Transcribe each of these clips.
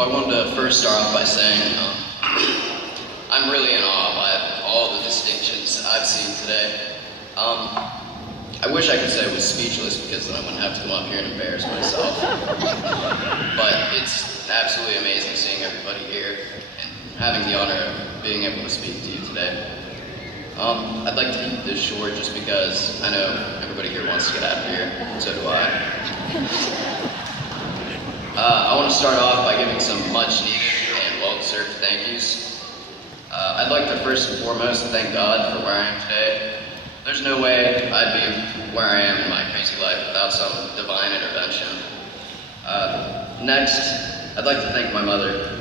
Well, I wanted to first start off by saying I'm really in awe by all the distinctions I've seen today. I wish I could say I was speechless because then I wouldn't have to come up here and embarrass myself. But it's absolutely amazing seeing everybody here and having the honor of being able to speak to you today. I'd like to keep this short just because I know everybody here wants to get out of here, and so do I. I want to start off by giving some much needed and well-deserved thank yous. I'd like to first and foremost thank God for where I am today. There's no way I'd be where I am in my crazy life without some divine intervention. Next, I'd like to thank my mother.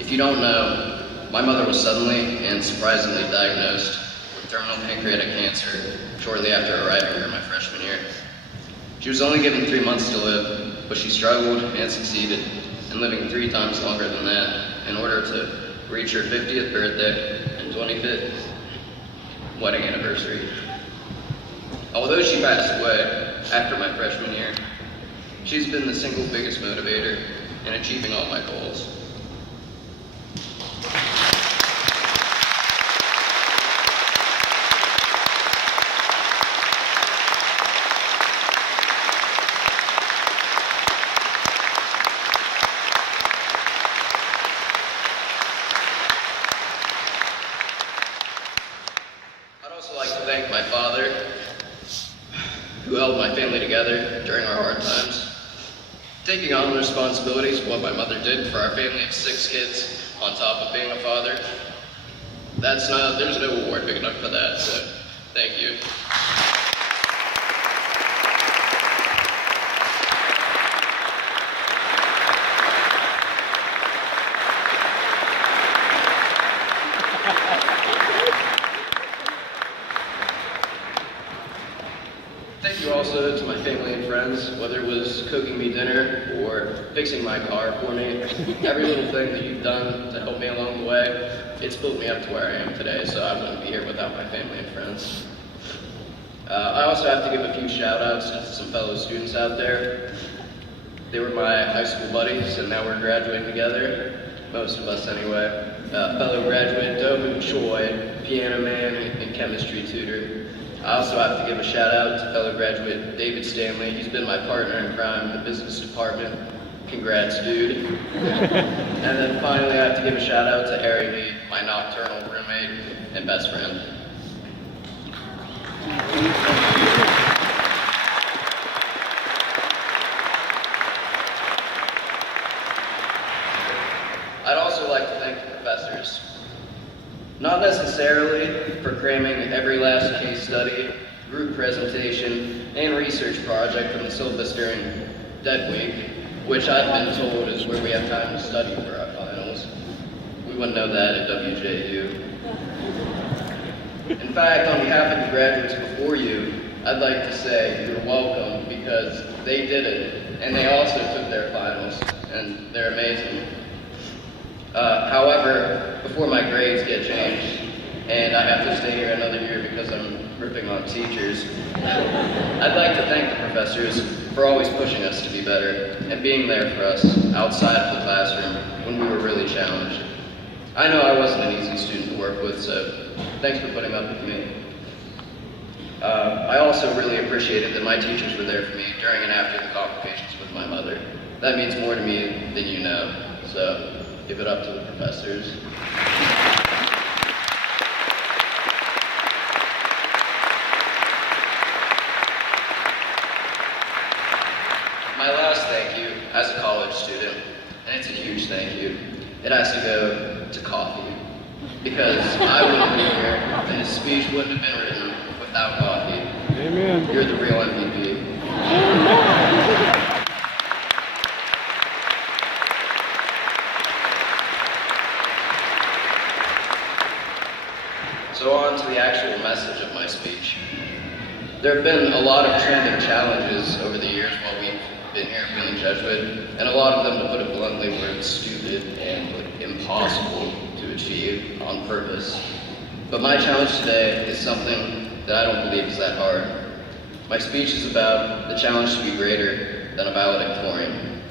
If you don't know, my mother was suddenly and surprisingly diagnosed with terminal pancreatic cancer shortly after arriving here my freshman year. She was only given 3 months to live, but she struggled and succeeded in living 3 times longer than that in order to reach her 50th birthday and 25th wedding anniversary. Although she passed away after my freshman year, she's been the single biggest motivator in achieving all my goals. I'd also like to thank my father, who held my family together during our hard times. Taking on the responsibilities of what my mother did for our family of 6 kids on top of being a father, there's no award big enough for that, so thank you. Thank you also to my family and friends, whether it was cooking me dinner or fixing my car for me. Every little thing that you've done to help me along the way, it's built me up to where I am today, so I wouldn't be here without my family and friends. I also have to give a few shout outs to some fellow students out there. They were my high school buddies, and now we're graduating together, most of us anyway. Fellow graduate Do Choi, piano man and chemistry tutor. I also have to give a shout out to fellow graduate David Stanley. He's been my partner in crime in the business department. Congrats, dude. And then finally, I have to give a shout out to Harry Lee, my nocturnal roommate and best friend. I'd also like to thank the professors. Not necessarily for cramming every last case study, group presentation, and research project from the syllabus during Dead Week, which I've been told is where we have time to study for our finals. We wouldn't know that at WJU. In fact, on behalf of the graduates before you, I'd like to say you're welcome because they did it, and they also took their finals, and they're amazing. However, before my grades get changed, and I have to stay here another year because I'm ripping on teachers, I'd like to thank the professors for always pushing us to be better and being there for us outside of the classroom when we were really challenged. I know I wasn't an easy student to work with, so thanks for putting up with me. I also really appreciated that my teachers were there for me during and after the complications with my mother. That means more to me than you know, so give it up to the professors. My last thank you as a college student, and it's a huge thank you, it has to go to coffee. Because I wouldn't be here, and his speech wouldn't have been written without coffee. Amen. You're the real MVP. So on to the actual message of my speech. There have been a lot of trending challenges over the years while we've been here being Jesuit, and a lot of them, to put it bluntly, were stupid and impossible to achieve on purpose. But my challenge today is something that I don't believe is that hard. My speech is about the challenge to be greater than a valedictorian.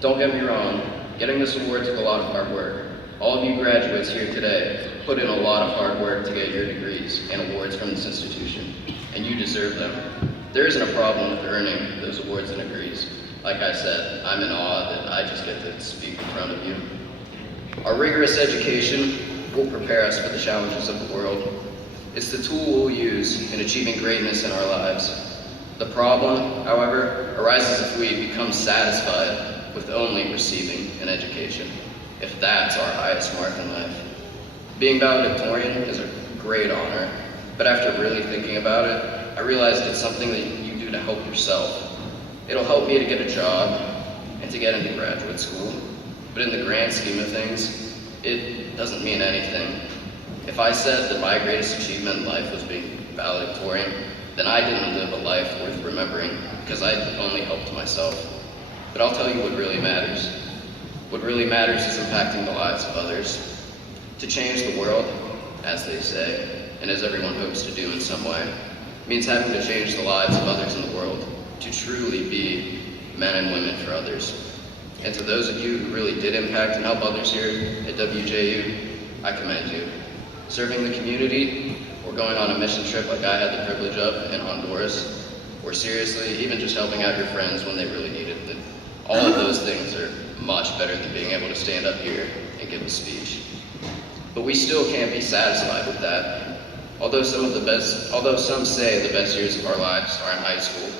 Don't get me wrong, Getting this award took a lot of hard work. All of you graduates here today put in a lot of hard work to get your degrees and awards from this institution, and you deserve them. There isn't a problem with earning those awards and degrees. Like I said, I'm in awe that I just get to speak in front of you. Our rigorous education will prepare us for the challenges of the world. It's the tool we'll use in achieving greatness in our lives. The problem, however, arises if we become satisfied with only receiving an education, if that's our highest mark in life. Being valedictorian is a great honor, but after really thinking about it, I realized it's something that you do to help yourself. It'll help me to get a job and to get into graduate school, but in the grand scheme of things, it doesn't mean anything. If I said that my greatest achievement in life was being valedictorian, then I didn't live a life worth remembering because I only helped myself. But I'll tell you what really matters. What really matters is impacting the lives of others. To change the world, as they say, and as everyone hopes to do in some way, means having to change the lives of others in the world, to truly be men and women for others. And to those of you who really did impact and help others here at WJU, I commend you. Serving the community, or going on a mission trip like I had the privilege of in Honduras, or seriously, even just helping out your friends when they really needed it. All of those things are much better than being able to stand up here and give a speech. But we still can't be satisfied with that. Although some say the best years of our lives are in high school,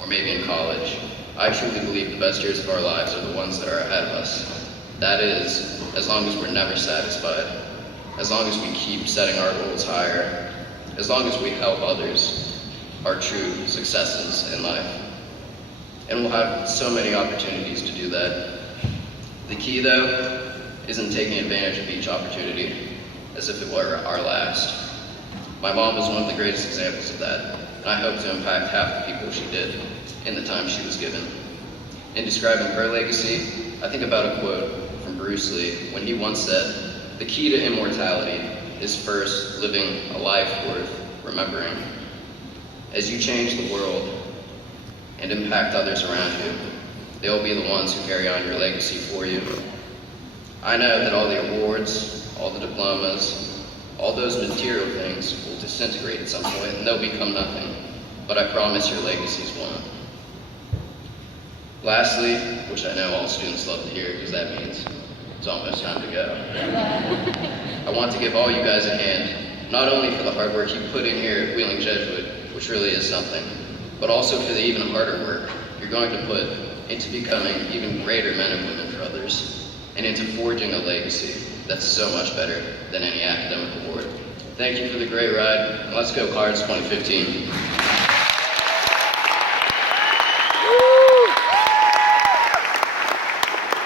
or maybe in college, I truly believe the best years of our lives are the ones that are ahead of us. That is, as long as we're never satisfied, as long as we keep setting our goals higher, as long as we help others, our true successes in life. And we'll have so many opportunities to do that. The key, though, isn't taking advantage of each opportunity as if it were our last. My mom was one of the greatest examples of that, and I hope to impact half the people she did in the time she was given. In describing her legacy, I think about a quote from Bruce Lee when he once said, "The key to immortality is first living a life worth remembering." As you change the world and impact others around you, they'll be the ones who carry on your legacy for you. I know that all the awards, all the diplomas, all those material things will disintegrate at some point and they'll become nothing, but I promise your legacies won't. Lastly, which I know all students love to hear because that means it's almost time to go. I want to give all you guys a hand, not only for the hard work you put in here at Wheeling Jesuit, which really is something, but also for the even harder work you're going to put into becoming even greater men and women for others, and into forging a legacy that's so much better than any academic award. Thank you for the great ride, and let's go Cards 2015.